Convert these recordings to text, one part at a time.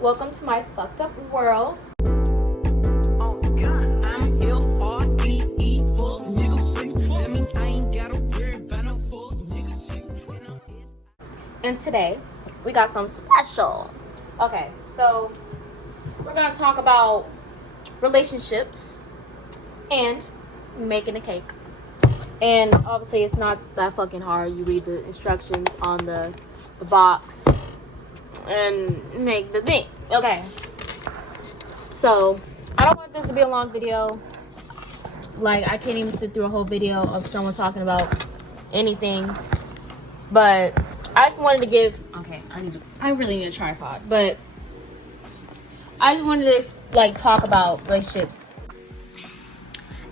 Welcome to my fucked up world. And today we got some special. Okay, so we're gonna talk about relationships and making a cake. And obviously it's not that fucking hard. You read the instructions on the box and make the thing. Okay, so I don't want this to be a long video. Like, I can't even sit through a whole video of someone talking about anything, but I just wanted to give, I really need a tripod, but I just wanted to like talk about relationships.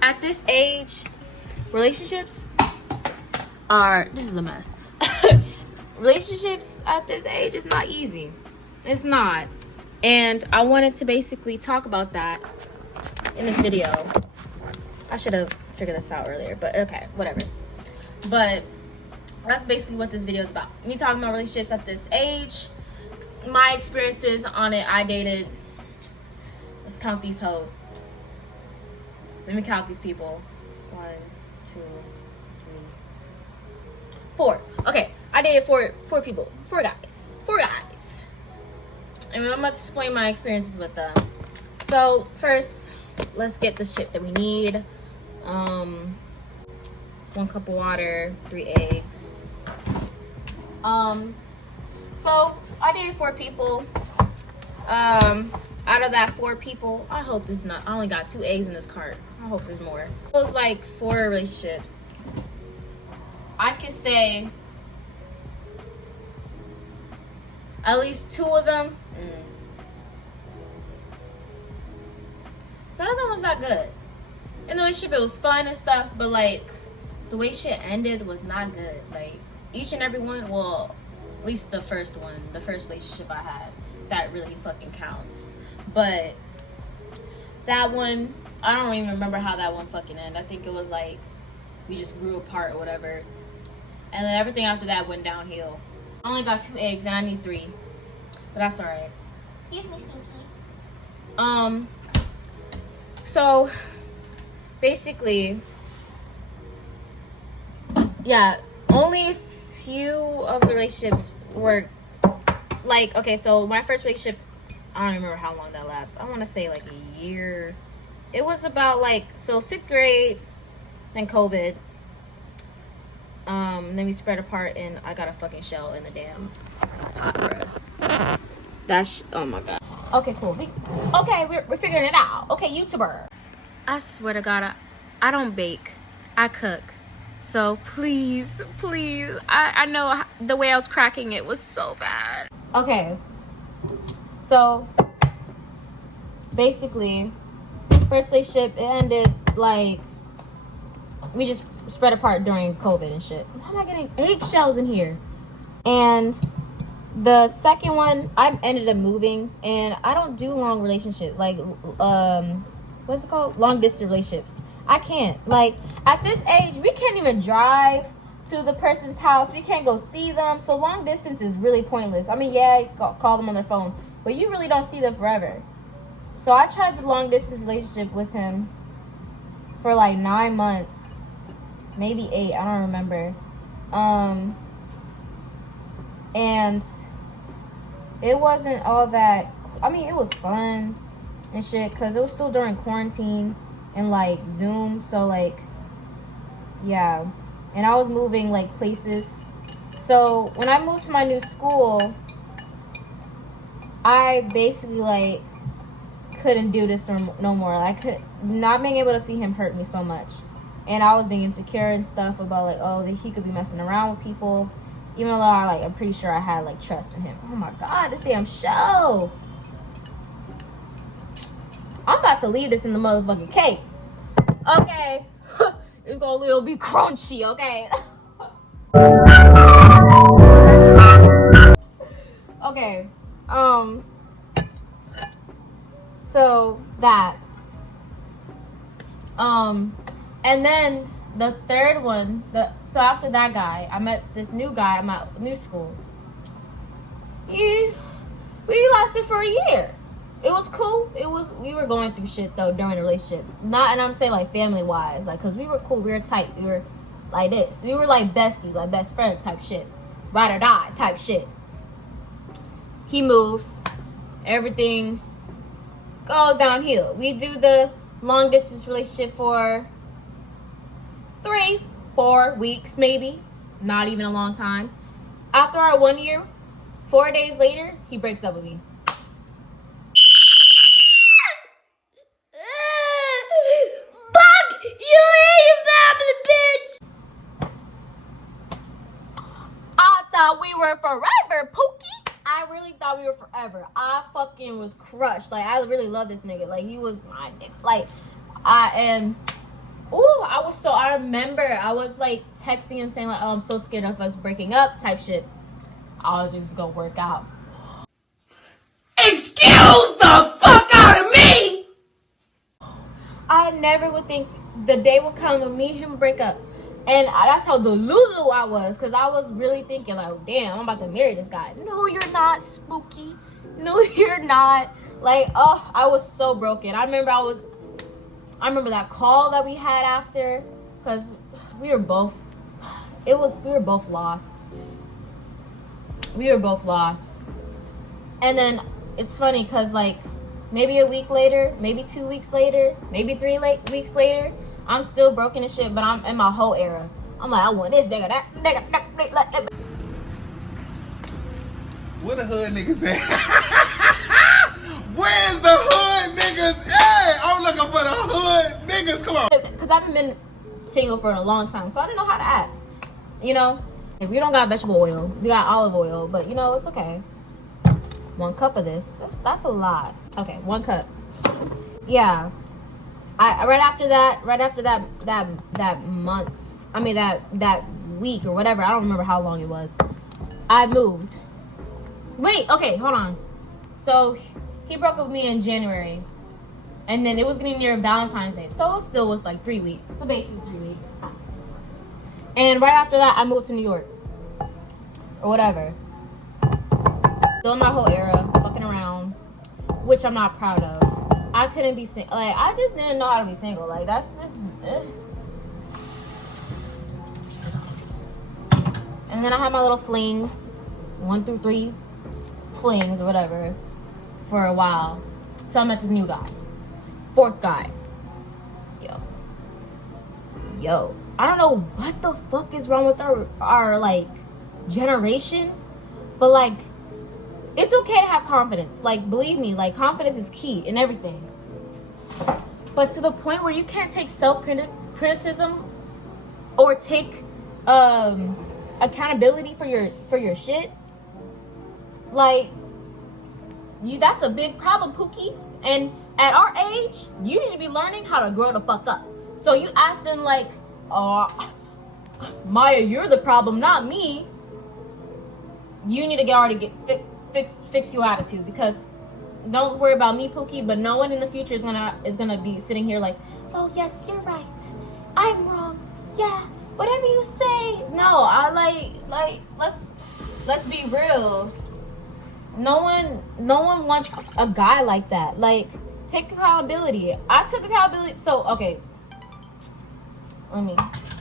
At this age, relationships this is a mess. Relationships at this age is not easy. It's not. And I wanted to basically talk about that in this video. I should have figured this out earlier, but okay, whatever. But that's basically what this video is about. Me talking about relationships at this age, my experiences on it. I dated, let's count these hoes. Let me count these people. 1, 2, 3, 4. Okay, I dated four people. Four guys. And I'm about to explain my experiences with them. So first, let's get the shit that we need. 1 cup of water, 3 eggs. So I dated 4 people. Out of that 4 people, I hope this not, I only got 2 eggs in this cart. I hope there's more. It was like 4 relationships. I could say at least 2 of them, none of them was that good. In the relationship, it was fun and stuff, but like the way shit ended was not good. Like each and every one, well, at least the first one, the first relationship I had, that really fucking counts. But that one, I don't even remember how that one fucking ended. I think it was like we just grew apart or whatever. And then everything after that went downhill. I only got 2 eggs and I need 3. But that's alright. Excuse me, Stinky. So basically, yeah, only a few of the relationships were like, okay, so my first relationship, I don't remember how long that lasted. I want to say like a year. It was about like, so 6th grade, then COVID. Then we spread apart and I got a fucking shell in the damn pot, bruh. Oh my god. Okay, cool. We're figuring it out. Okay, YouTuber. I swear to God, I don't bake. I cook. So please, I know the way I was cracking it was so bad. Okay. So basically, first relationship, it ended like we just spread apart during COVID and shit. Why am I getting eggshells in here? And the second one, I ended up moving, and I don't do long relationships. Like, what's it called? Long distance relationships. I can't. Like, at this age, we can't even drive to the person's house. We can't go see them. So long distance is really pointless. I mean, yeah, call them on their phone, but you really don't see them forever. So I tried the long distance relationship with him for like 9 months, maybe 8. I don't remember. And it wasn't all that. I mean, it was fun and shit because it was still during quarantine and like Zoom. So like, yeah. And I was moving like places. So when I moved to my new school, I basically like couldn't do this no more. I could not being able to see him hurt me so much, and I was being insecure and stuff about like, oh, that he could be messing around with people, even though I'm pretty sure I had like trust in him. Oh my god, this damn show. I'm about to leave this in the motherfucking cake. Okay. It's gonna be crunchy, okay? Okay. So that. And then the third one, so after that guy, I met this new guy at my new school. We lasted for a year. It was cool. We were going through shit though during the relationship. Not, and I'm saying like family wise, like, cause we were cool, we were tight, we were like this. We were like besties, like best friends type shit. Ride or die type shit. He moves. Everything goes downhill. We do the long distance relationship for 3-4 weeks, maybe. Not even a long time. After our 1 year, 4 days later, he breaks up with me. Fuck you and your family, bitch! I thought we were forever, Pookie. I really thought we were forever. I fucking was crushed. Like, I really love this nigga. Like, he was my nigga. Like, I remember I was like texting him saying like, oh, I'm so scared of us breaking up type shit. I'll just go work out. Excuse the fuck out of me! I never would think the day would come when me and him break up. And that's how delulu I was. Because I was really thinking like, oh, damn, I'm about to marry this guy. No, you're not, Spooky. No, you're not. Like, oh, I was so broken. I remember that call that we had after. Because we were both lost. We were both lost. And then it's funny because like maybe a week later, maybe 2 weeks later, maybe 3 weeks later, I'm still broken as shit, but I'm in my whole era. I'm like, I want this nigga, that nigga. Where the hood niggas at? Where's the hood niggas at? I'm looking for the hood niggas. Come on. Because I haven't been single for a long time, so I didn't know how to act. You know? If we don't got vegetable oil, we got olive oil, but you know, it's okay. 1 cup of this. That's a lot. Okay, 1 cup. Yeah. Right after that month, I mean that week or whatever, I don't remember how long it was, I moved. Wait, okay, hold on. So he broke up with me in January, and then it was getting near Valentine's Day, so it still was like 3 weeks. So basically 3 weeks. And right after that, I moved to New York or whatever. Still in my whole era, fucking around, which I'm not proud of. I couldn't be single. Like, I just didn't know how to be single. Like, that's just And then I had my little flings, 1 through 3 flings or whatever, for a while. So I met this new guy, 4th guy. Yo, I don't know what the fuck is wrong with our like generation, but like, it's okay to have confidence. Like, believe me, like, confidence is key in everything. But to the point where you can't take self-criticism or take accountability for your shit, like, that's a big problem, Pookie. And at our age, you need to be learning how to grow the fuck up. So you acting like, oh, Maya, you're the problem, not me. You need to fix your attitude, because don't worry about me, Pookie, but no one in the future is gonna be sitting here like, oh yes, you're right, I'm wrong, yeah, whatever you say. No, I like let's be real. No one wants a guy like that. Like, take accountability. I took accountability. So okay,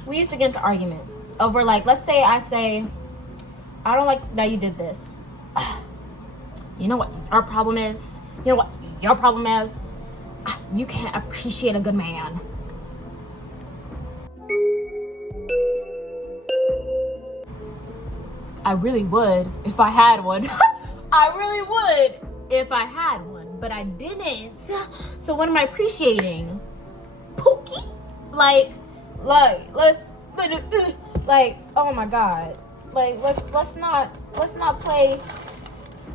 we used to get into arguments over, like, let's say I say, I don't like that you did this. You know what our problem is? You know what your problem is? You can't appreciate a good man. I really would if I had one. I really would if I had one, but I didn't. So what am I appreciating? Pookie? Like, let's, like, oh my God. Like, let's not play.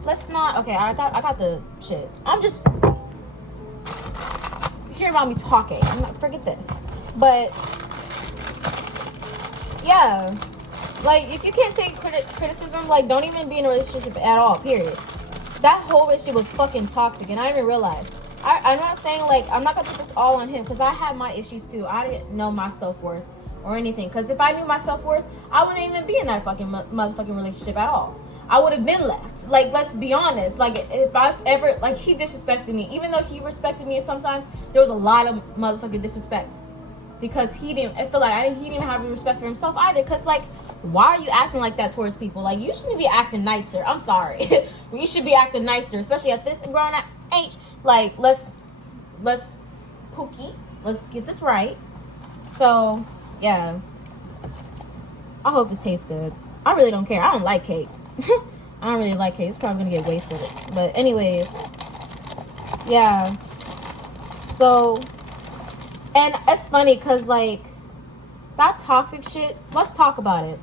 Let's not. Okay, I got the shit. I'm just hear about me talking. I'm not, forget this. But yeah, like, if you can't take criticism, like, don't even be in a relationship at all. Period. That whole relationship was fucking toxic, and I didn't even realize. I'm not saying, like, I'm not gonna put this all on him, because I had my issues too. I didn't know my self-worth or anything. Because if I knew my self-worth, I wouldn't even be in that fucking motherfucking relationship at all. I would have been left. Like, let's be honest. Like, if I ever, like, he disrespected me. Even though he respected me sometimes, there was a lot of motherfucking disrespect. Because he didn't, I feel like he didn't have respect for himself either. Because, like, why are you acting like that towards people? Like, you shouldn't be acting nicer. I'm sorry. We should be acting nicer, especially at this grown age. Like, let's Pookie, let's get this right. So, yeah. I hope this tastes good. I really don't care. I don't like cake. I don't really like cake. It's probably gonna get wasted. But anyways, yeah. So, and it's funny because, like, that toxic shit, let's talk about it.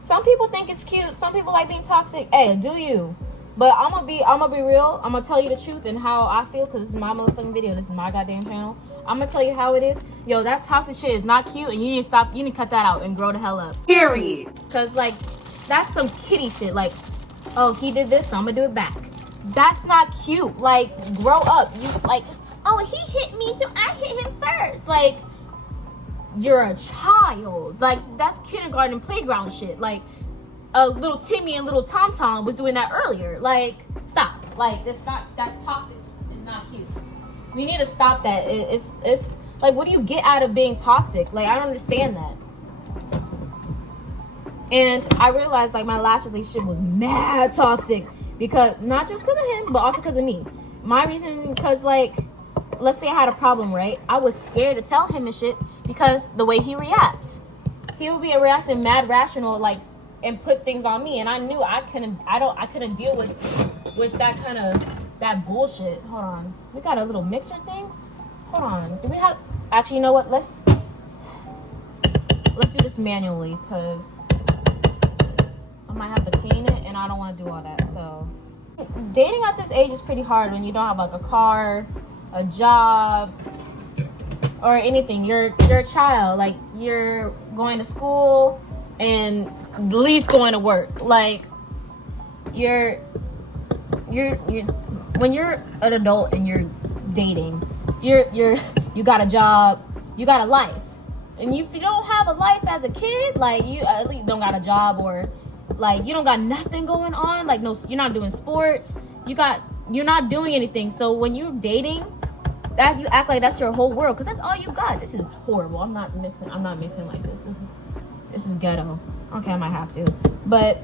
Some people think it's cute. Some people like being toxic. Hey, do you? But I'm gonna be real. I'm gonna tell you the truth and how I feel, because this is my motherfucking video. This is my goddamn channel. I'm gonna tell you how it is. Yo, that toxic shit is not cute, and you need to stop. You need to cut that out and grow the hell up. Period. Cause, like, that's some kitty shit. Like, oh, he did this, so I'm gonna do it back. That's not cute. Like, grow up. You, like, oh, he hit me, so I hit him first. Like, you're a child. Like, that's kindergarten playground shit. Like, little Timmy and little Tom Tom was doing that earlier. Like, stop. Like, it's not, that toxic is not cute. We need to stop that. It's like, what do you get out of being toxic? Like, I don't understand that. And I realized, like, my last relationship was mad toxic, because not just because of him, but also because of me. My reason, because, like, let's say I had a problem, right? I was scared to tell him and shit because the way he reacts. He would be reacting mad rational, like, and put things on me, and I knew I couldn't deal with that bullshit. Hold on, we got a little mixer thing. Hold on, do we have? Actually, you know what? Let's do this manually, because I might have to clean it, and I don't want to do all that. So, dating at this age is pretty hard when you don't have, like, a car, a job, or anything. You're a child. Like, you're going to school and at least going to work. Like, you're when you're an adult and you're dating, you got a job, you got a life. And if you don't have a life as a kid, like, you at least don't got a job, or like, you don't got nothing going on, like, no, you're not doing sports, you're not doing anything. So when you're dating, that you act like that's your whole world, because that's all you got. This is horrible. I'm not mixing like this. This is ghetto. Okay, I might have to. But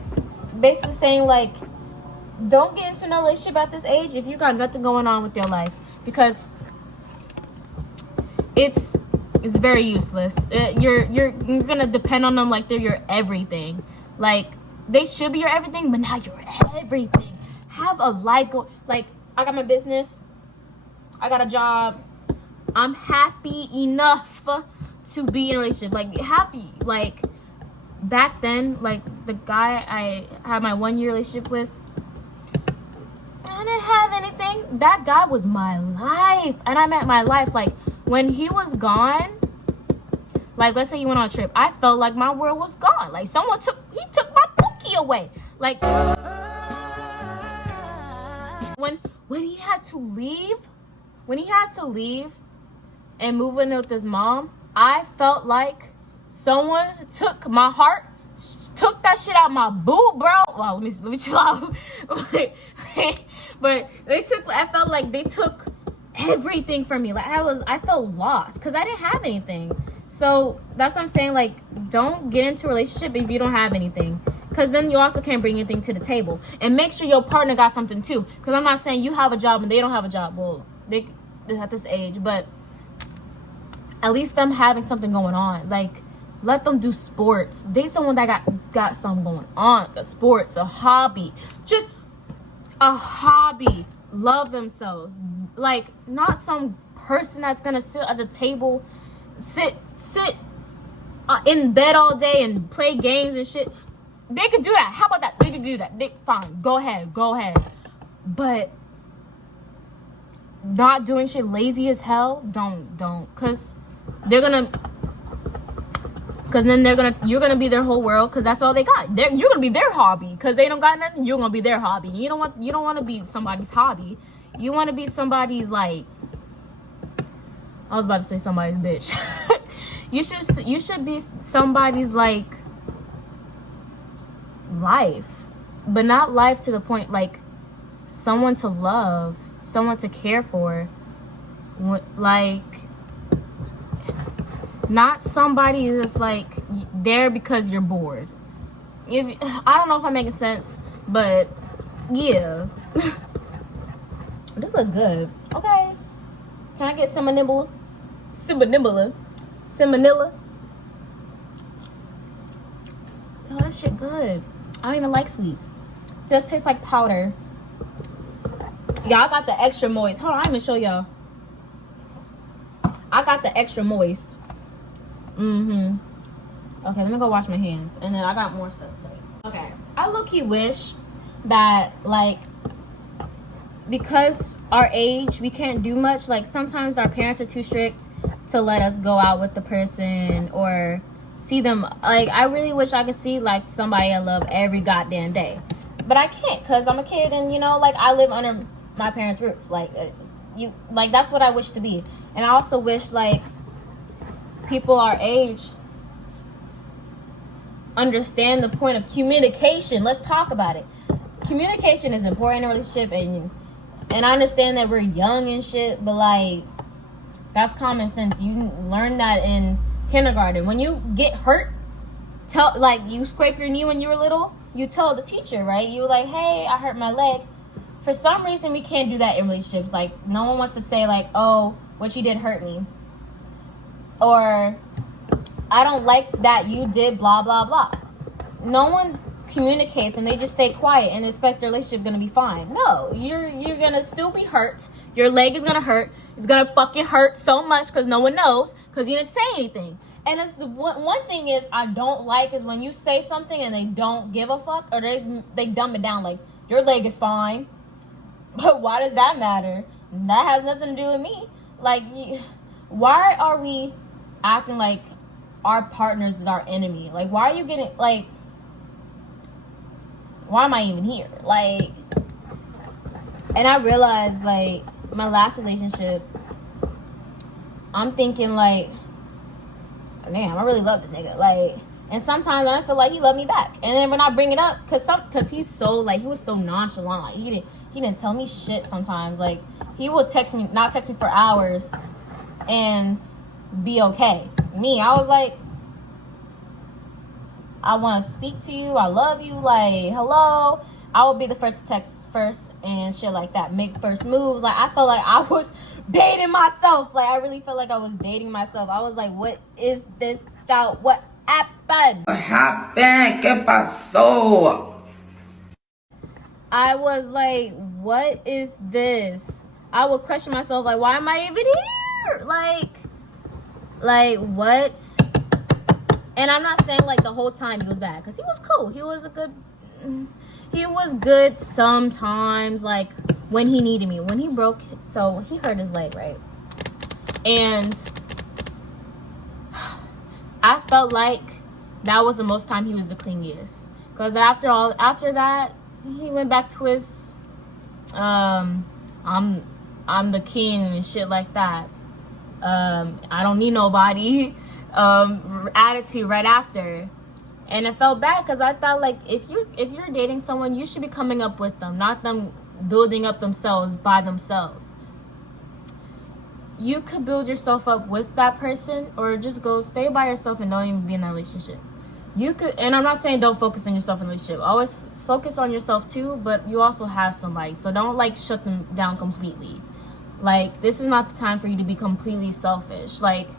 basically saying, like, don't get into no relationship at this age if you got nothing going on with your life, because it's very useless. You're gonna depend on them like they're your everything. Like, they should be your everything, but now you're everything. Have a life like, I got my business, I got a job, I'm happy enough to be in a relationship. Like, happy. Like, back then, like, the guy I had my 1-year relationship with, I didn't have anything. That guy was my life. And I meant my life. Like, when he was gone, like, let's say you went on a trip, I felt like my world was gone. Like, he took my Pookie away. Like, when he had to leave and move in with his mom, I felt like someone took my heart, took that shit out my boob, bro. Well, let me chill out. But I felt like they took everything from me. Like, I felt lost because I didn't have anything. So that's what I'm saying. Like, don't get into a relationship if you don't have anything, because then you also can't bring anything to the table. And make sure your partner got something too, because I'm not saying you have a job and they don't have a job. Well, they're at this age, but at least them having something going on. Like, let them do sports. Date someone that got something going on. A sports, a hobby. Just a hobby. Love themselves. Like, not some person that's gonna sit at the table, sit in bed all day and play games and shit. They could do that. How about that? They could do that. Fine. Go ahead. But not doing shit, lazy as hell, don't. Cause you're gonna be their whole world, because that's all they got. You're gonna be their hobby, because they don't got nothing. You're gonna be their hobby. You don't want to be somebody's hobby. You want to be somebody's, like, I was about to say somebody's bitch. You should be somebody's, like, life. but not life to the point like someone to love, someone to care for, like not somebody that's like there because you're bored. If I don't know if I'm making sense, but yeah. This look good. Okay, can I get some manila? Manila. Oh, this shit good. I don't even like sweets. Just tastes like powder. Y'all got the extra moist. Hold on, I didn't even show y'all. I got the extra moist. Okay, let me go wash my hands. And then I got more stuff to say. Okay, I low-key wish that, like, because our age, we can't do much. Like, sometimes our parents are too strict to let us go out with the person or see them. Like, I really wish I could see, like, somebody I love every goddamn day. But I can't because I'm a kid and, you know, like, I live under my parents' roof. Like, that's what I wish to be. And I also wish, like, people our age understand the point of communication. Let's talk about it. Communication is important in a relationship, and I understand that we're young and shit, but like that's common sense. You learn that in kindergarten. When you get hurt, like you scrape your knee when you were little, you tell the teacher, right? You were like, hey, I hurt my leg. For some reason we can't do that in relationships. Like no one wants to say like, oh, what you did hurt me. Or I don't like that you did blah blah blah. No one communicates and they just stay quiet and expect their relationship gonna be fine. No, you're gonna still be hurt. Your leg is gonna hurt. It's gonna fucking hurt so much because no one knows because you didn't say anything. And it's the one thing is I don't like is when you say something and they don't give a fuck or they dumb it down like your leg is fine. But why does that matter? That has nothing to do with me. Like, why are we acting like our partners is our enemy? Like, why are you getting like? Why am I even here? Like, and I realized, like, my last relationship, I'm thinking, like, damn, I really love this nigga. Like, and sometimes I feel like he loved me back. And then when I bring it up, cause he's so, like, he was so nonchalant. Like, he didn't tell me shit sometimes. Like, he would not text me for hours and be okay. Me, I was like, I want to speak to you. I love you. Like, hello. I will be the first to text first and shit like that. Make first moves. Like, I felt like I was dating myself. Like, I really felt like I was dating myself. I was like, what is this child? What happened? What happened? ¿Qué pasó? I was like, what is this? I would question myself. Like, why am I even here? Like, what? And I'm not saying like the whole time he was bad, because he was cool. He was good sometimes, like when he needed me. When he broke, so he hurt his leg, right? And I felt like that was the most time he was the clingiest. Because after that, he went back to his I'm the king and shit like that. I don't need nobody attitude right after. And it felt bad because I thought like if you're dating someone, you should be coming up with them, not them building up themselves by themselves. You could build yourself up with that person, or just go stay by yourself and don't even be in that relationship. You could, and I'm not saying don't focus on yourself in a relationship. Always focus on yourself too, but you also have somebody, so don't like shut them down completely. Like, this is not the time for you to be completely selfish. Like,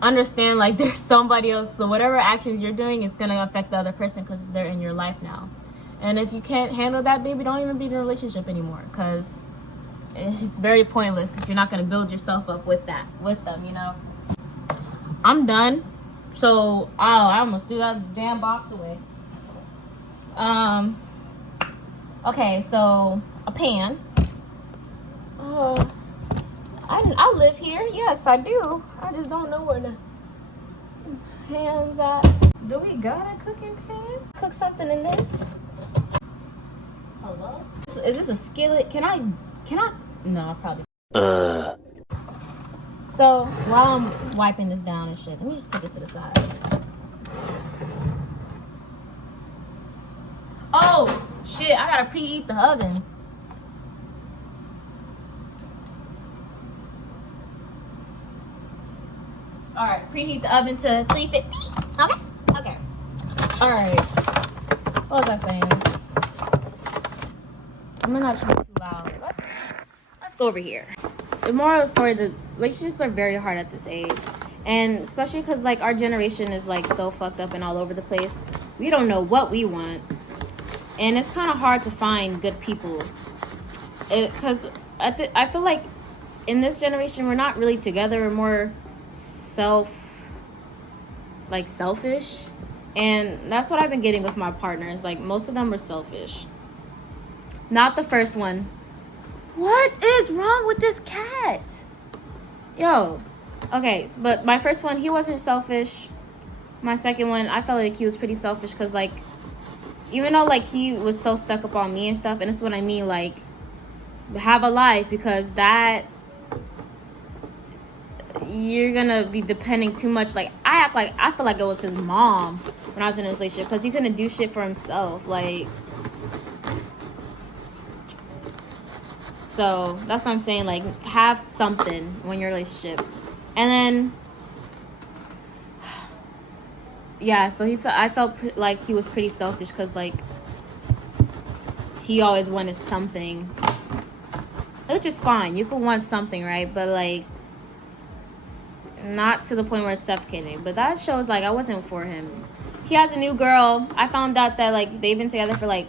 understand like there's somebody else, so whatever actions you're doing is gonna affect the other person because they're in your life now. And if you can't handle that, baby, don't even be in a relationship anymore, because it's very pointless if you're not gonna build yourself up with them, you know. I'm done. So I almost threw that damn box away. Okay, so a pan. I live here. Yes, I do. I just don't know where the pan's at. Do we got a cooking pan? Cook something in this? Hello? Is this a skillet? Can I? No, I probably. So while I'm wiping this down and shit, let me just put this to the side. Oh shit! I gotta preheat the oven. All right, preheat the oven to 350. Okay. Okay. All right. What was I saying? I'm not trying to be too loud. Let's go over here. The moral of the story: the relationships are very hard at this age, and especially because like our generation is like so fucked up and all over the place. We don't know what we want, and it's kind of hard to find good people. Because I feel like in this generation we're not really together. We're more selfish, and that's what I've been getting with my partners. Like most of them are selfish. Not the first one. What is wrong with this cat? Yo. Okay, but my first one, he wasn't selfish. My second one, I felt like he was pretty selfish because, like, even though, like, he was so stuck up on me and stuff, and this is what I mean, like, have a life, because that, you're gonna be depending too much. Like, I feel like it was his mom when I was in a relationship because he couldn't do shit for himself. Like, so that's what I'm saying. Like, have something when you're in a relationship. And then, yeah, so I felt like he was pretty selfish because, like, he always wanted something. Which is fine. You could want something, right? But, like, not to the point where it's suffocating. But that shows, like, I wasn't for him. He has a new girl. I found out that, like, they've been together for, like,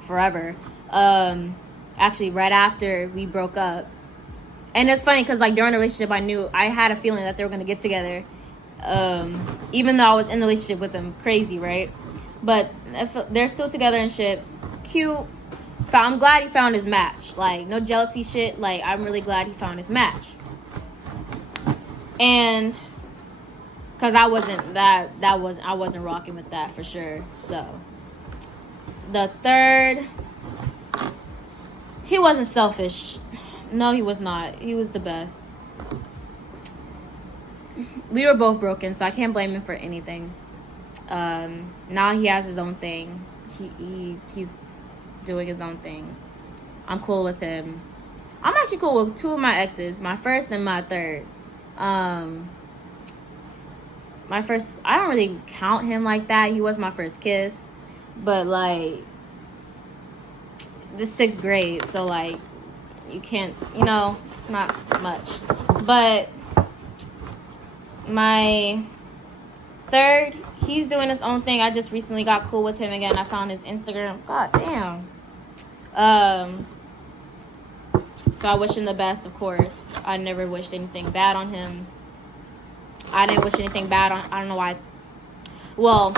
forever. Actually, right after we broke up. And it's funny because, like, during the relationship, I had a feeling that they were going to get together. Even though I was in the relationship with them. Crazy, right? But they're still together and shit. Cute. I'm glad he found his match. Like, no jealousy shit. Like, I'm really glad he found his match. And because I wasn't rocking with that for sure. So the third, he wasn't selfish. No, he was not. He was the best. We were both broken, so I can't blame him for anything. Now he has his own thing. He's doing his own thing. I'm cool with him. I'm actually cool with two of my exes, my first and my third. My first, I don't really count him like that. He was my first kiss, but like, this 6th grade, so like, you can't, it's not much. But my third, he's doing his own thing. I just recently got cool with him again. I found his Instagram. God damn. So I wish him the best, of course. I never wished anything bad on him. I didn't wish anything bad on, I don't know why. Well,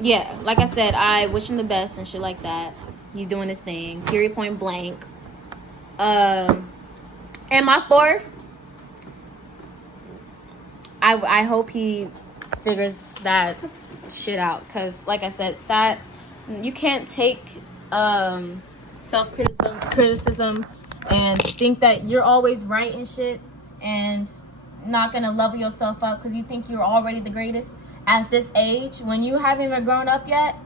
yeah, like I said, I wish him the best and shit like that. He's doing his thing. Period, point blank. And my fourth, I hope he figures that shit out. Because, like I said, that you can't take self-criticism and think that you're always right and shit and not gonna level yourself up because you think you're already the greatest at this age. When you haven't even grown up yet,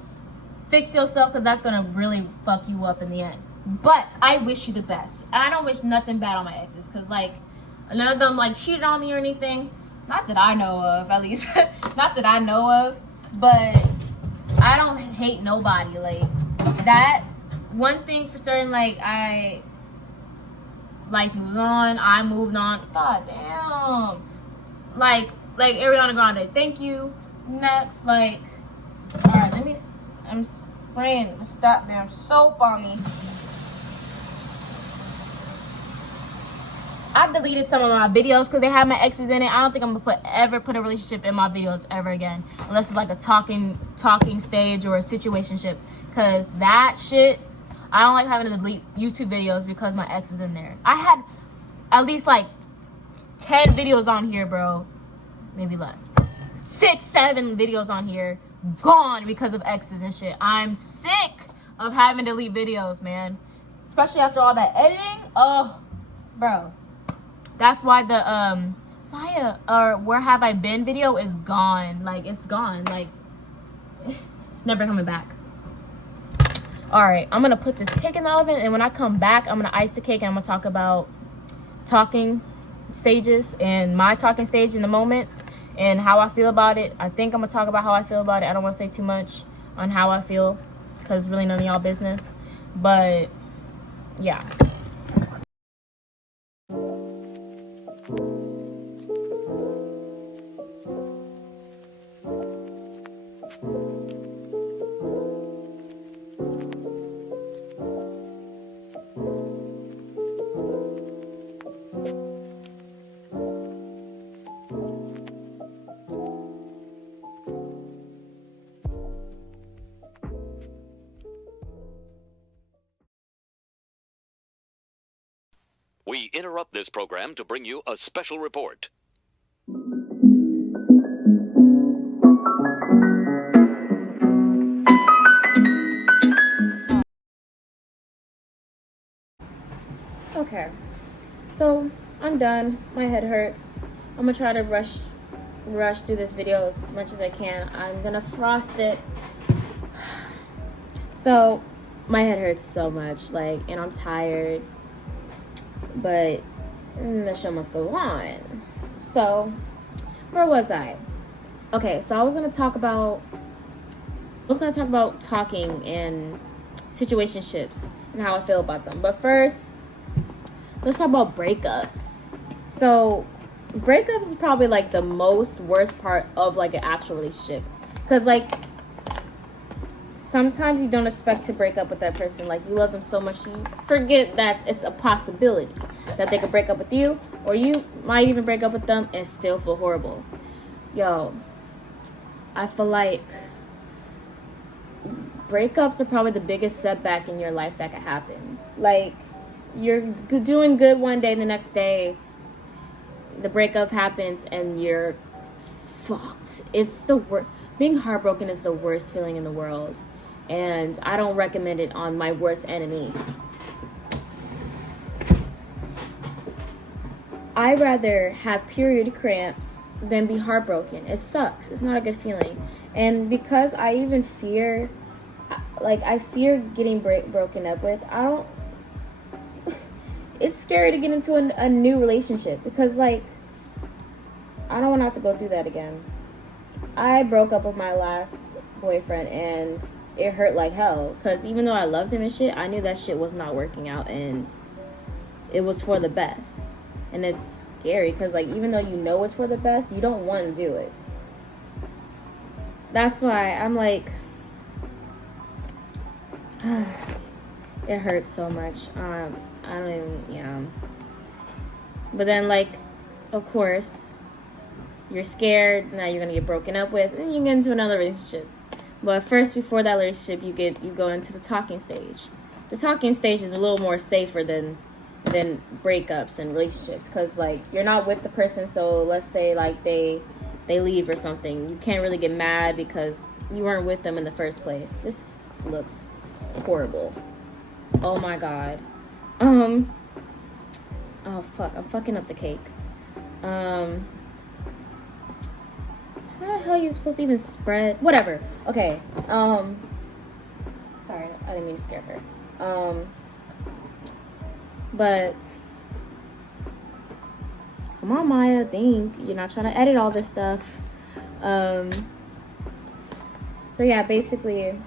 fix yourself, because that's gonna really fuck you up in the end. But I wish you the best. I don't wish nothing bad on my exes, because like, none of them like cheated on me or anything. Not that I know of, at least. Not that I know of. But I don't hate nobody. Like, that one thing for certain, like, life moved on. I moved on. God damn. Like Ariana Grande. Thank you. Next. Like, alright, I'm spraying this goddamn soap on me. I deleted some of my videos because they had my exes in it. I don't think I'm gonna ever put a relationship in my videos ever again, unless it's like a talking stage or a situationship. Because that shit, I don't like having to delete YouTube videos because my ex is in there. I had at least like 10 videos on here, bro. Maybe less. 6, 7 videos on here gone because of exes and shit. I'm sick of having to delete videos, man. Especially after all that editing. Oh, bro. That's why the Maya or Where Have I Been video is gone. Like, it's gone. Like, it's never coming back. All right, I'm gonna put this cake in the oven, and when I come back, I'm gonna ice the cake, and I'm gonna talk about talking stages and my talking stage in the moment and how I feel about it. I think I'm gonna talk about how I feel about it. I don't want to say too much on how I feel because really none of y'all business. But yeah. We interrupt this program to bring you a special report. Okay, so I'm done. My head hurts. I'm gonna try to rush through this video as much as I can. I'm gonna frost it. So my head hurts so much, like, and I'm tired, but the show must go on. So where was I? Okay, so I was gonna talk about talking and situationships and how I feel about them. But first, let's talk about breakups. So breakups is probably like the most worst part of like an actual relationship, because like sometimes you don't expect to break up with that person. Like, you love them so much you forget that it's a possibility that they could break up with you, or you might even break up with them and still feel horrible. Yo, I feel like breakups are probably the biggest setback in your life that could happen. Like, you're doing good one day, the next day the breakup happens and you're fucked. It's the worst. Being heartbroken is the worst feeling in the world, and I don't recommend it on my worst enemy. I'd rather have period cramps than be heartbroken. It sucks. It's not a good feeling. And because I even fear, like, I fear getting broken up with, it's scary to get into a new relationship, because, like, I don't want to have to go through that again. I broke up with my last boyfriend, and it hurt like hell, because even though I loved him and shit, I knew that shit was not working out, and it was for the best. And it's scary, because, like, even though you know it's for the best, you don't want to do it. That's why I'm like, it hurts so much. I don't even, yeah. But then, like, of course, you're scared. Now you're gonna get broken up with, and you get into another relationship. But first, before that relationship, you go into the talking stage. The talking stage is a little more safer than breakups and relationships, because, like, you're not with the person. So let's say, like, they leave or something, you can't really get mad because you weren't with them in the first place. This looks horrible. Oh my god. Oh fuck, I'm fucking up the cake. How the hell are you supposed to even spread? Whatever. Okay. Sorry, I didn't mean to scare her. But come on, Maya, think. You're not trying to edit all this stuff. So yeah, basically,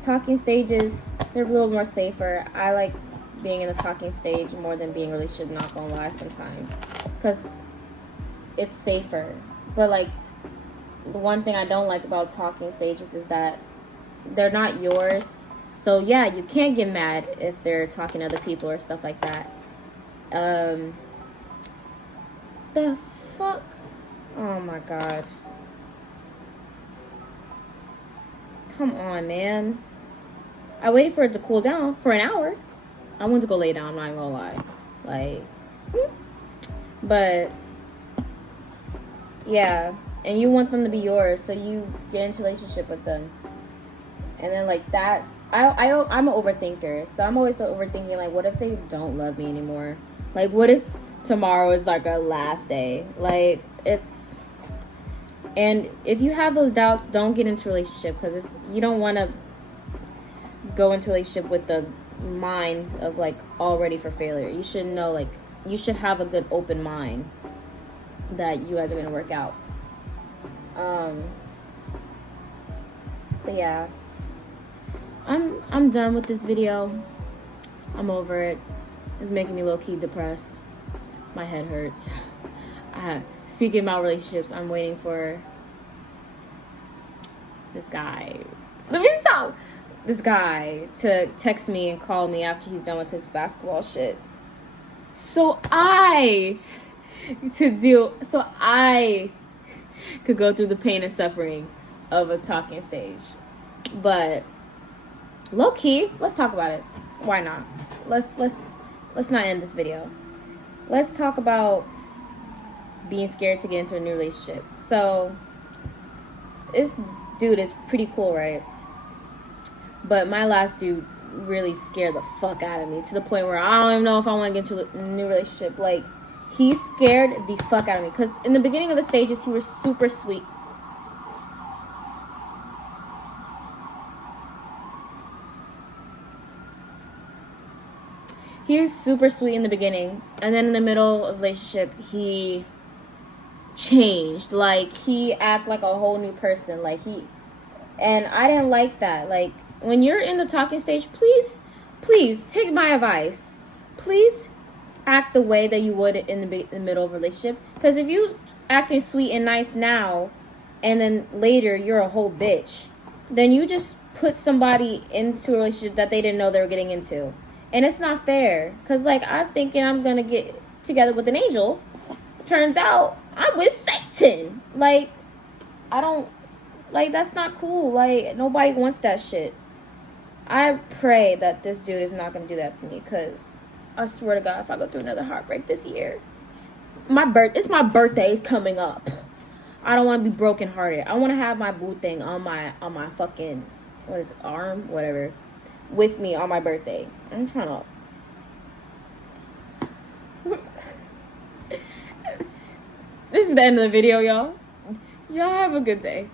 talking stages, they're a little more safer. I like being in a talking stage more than being in a relationship, not gonna lie, sometimes, because it's safer. But, like, the one thing I don't like about talking stages is that they're not yours. So yeah, you can't get mad if they're talking to other people or stuff like that. The fuck? Oh my god. Come on, man. I waited for it to cool down for an hour. I wanted to go lay down, I'm not even gonna lie. Like, but yeah, and you want them to be yours, so you get into a relationship with them. And then, like, that, I'm an overthinker, so I'm always overthinking, like, what if they don't love me anymore? Like, what if tomorrow is, like, our last day? Like, it's, and if you have those doubts, don't get into a relationship, because you don't want to go into a relationship with the mind of like all ready for failure. You should know, like, you should have a good open mind that you guys are gonna work out. But yeah, I'm done with this video. I'm over it. It's making me low-key depressed. My head hurts. Speaking about relationships, I'm waiting for this guy. Let me stop. This guy to text me and call me after he's done with his basketball shit. So I could go through the pain and suffering of a talking stage. But low key, let's talk about it. Why not? Let's not end this video. Let's talk about being scared to get into a new relationship. So this dude is pretty cool, right? But my last dude really scared the fuck out of me to the point where I don't even know if I want to get into a new relationship. Like, he scared the fuck out of me. Because in the beginning of the stages, he was super sweet. He was super sweet in the beginning. And then in the middle of the relationship, he changed. Like, he acted like a whole new person. Like, and I didn't like that. Like, when you're in the talking stage, please take my advice. Please act the way that you would in the middle of a relationship. Because if you acting sweet and nice now, and then later you're a whole bitch, then you just put somebody into a relationship that they didn't know they were getting into. And it's not fair. Because, like, I'm thinking I'm going to get together with an angel. Turns out I'm with Satan. Like, I don't, like, that's not cool. Like, nobody wants that shit. I pray that this dude is not going to do that to me. Because I swear to God, if I go through another heartbreak this year, it's my birthday coming up. I don't want to be brokenhearted. I want to have my boo thing on my fucking, what is it, arm? Whatever. With me on my birthday. I'm trying to... This is the end of the video, y'all. Y'all have a good day.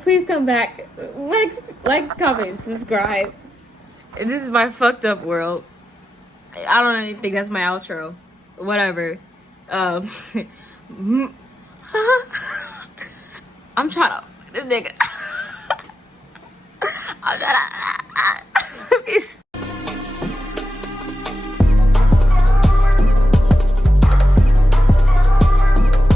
Please come back. Like, comment, subscribe. This is my fucked up world. I don't even think that's my outro. Whatever. I'm trying to... This nigga... I'm trying to...